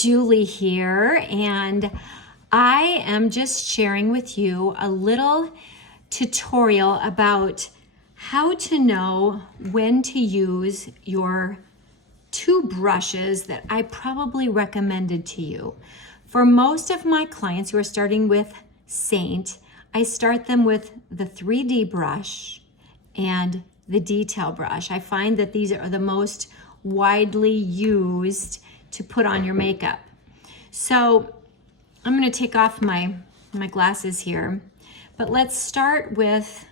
Julie here, and I am just sharing with you a little tutorial about how to know when to use your two brushes that I probably recommended to you. For most of my clients who are starting with Seint, I start them with the 3D brush and the detail brush. I find that these are the most widely used to put on your makeup. So I'm going to take off my glasses here, but let's start with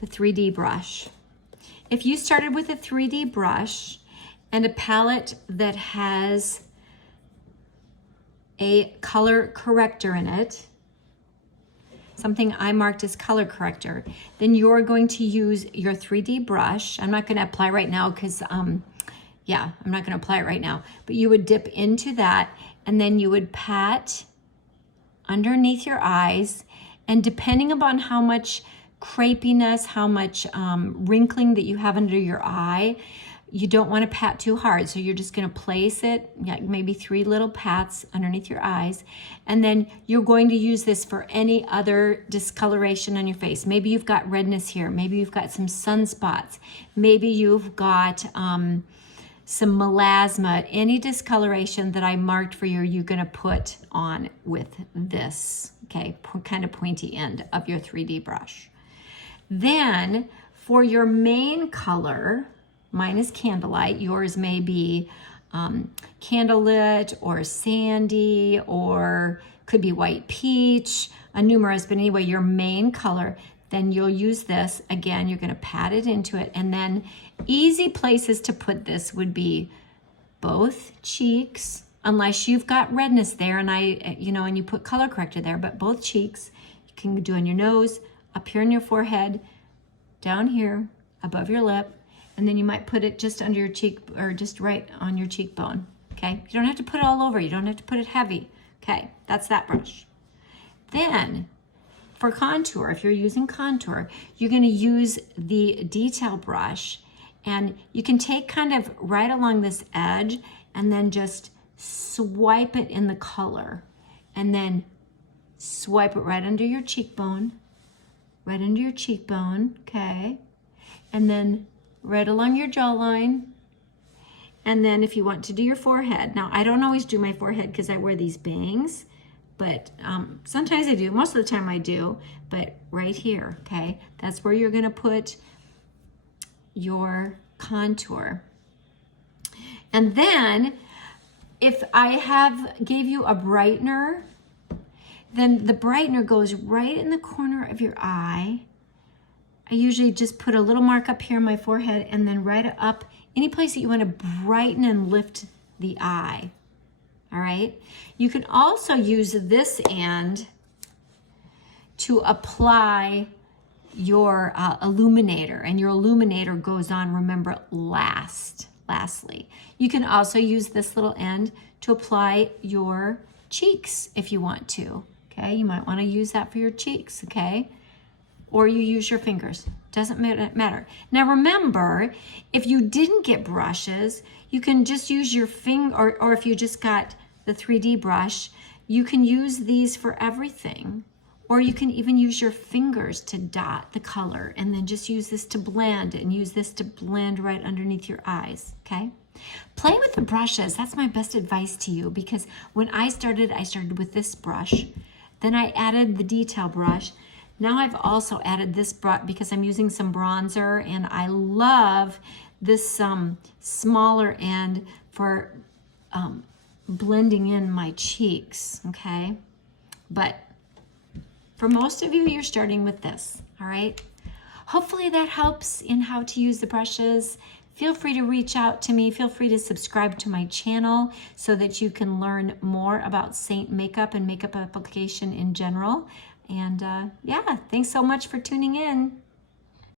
the 3D brush. If you started with a 3D brush and a palette that has a color corrector in it, something I marked as color corrector, then you're going to use your 3D brush. I'm not going to apply right now because, I'm not going to apply it right now, but you would dip into that and then you would pat underneath your eyes, and depending upon how much crepiness, how much wrinkling that you have under your eye, you don't want to pat too hard. So you're just going to place it, maybe 3 little pats underneath your eyes. And then you're going to use this for any other discoloration on your face. Maybe you've got redness here. Maybe you've got some sunspots. Maybe you've got some melasma. Any discoloration that I marked for you, you're going to put on with this, okay, kind of pointy end of your 3D brush. Then for your main color, mine is Candlelight. Yours may be Candlelit or Sandy, or could be White Peach, a numerous, but anyway, your main color, then you'll use this. Again, you're gonna pat it into it, and then easy places to put this would be both cheeks, unless you've got redness there and and you put color corrector there, but both cheeks. You can do on your nose, up here on your forehead, down here, above your lip, and then you might put it just under your cheek or just right on your cheekbone, okay? You don't have to put it all over. You don't have to put it heavy. Okay, that's that brush. Then for contour, if you're using contour, you're gonna use the detail brush, and you can take kind of right along this edge and then just swipe it in the color, and then swipe it right under your cheekbone, okay? And then right along your jawline. And then if you want to do your forehead, now I don't always do my forehead because I wear these bangs, but sometimes I do, most of the time I do, but right here, okay? That's where you're gonna put your contour. And then if I gave you a brightener, then the brightener goes right in the corner of your eye. I usually just put a little mark up here on my forehead, and then right up any place that you want to brighten and lift the eye. All right. You can also use this end to apply your illuminator, and your illuminator goes on, remember, lastly. You can also use this little end to apply your cheeks if you want to. Okay, you might want to use that for your cheeks, okay? Or you use your fingers, doesn't matter. Now remember, if you didn't get brushes, you can just use your finger, or if you just got the 3D brush, you can use these for everything. Or you can even use your fingers to dot the color, and then just use this to blend, and use this to blend right underneath your eyes, okay? Play with the brushes, that's my best advice to you, because when I started with this brush, then I added the detail brush. Now I've also added this brush because I'm using some bronzer, and I love this smaller end for blending in my cheeks, okay? But for most of you, you're starting with this, all right? Hopefully that helps in how to use the brushes. Feel free to reach out to me. Feel free to subscribe to my channel so that you can learn more about Seint makeup and makeup application in general. And yeah, thanks so much for tuning in.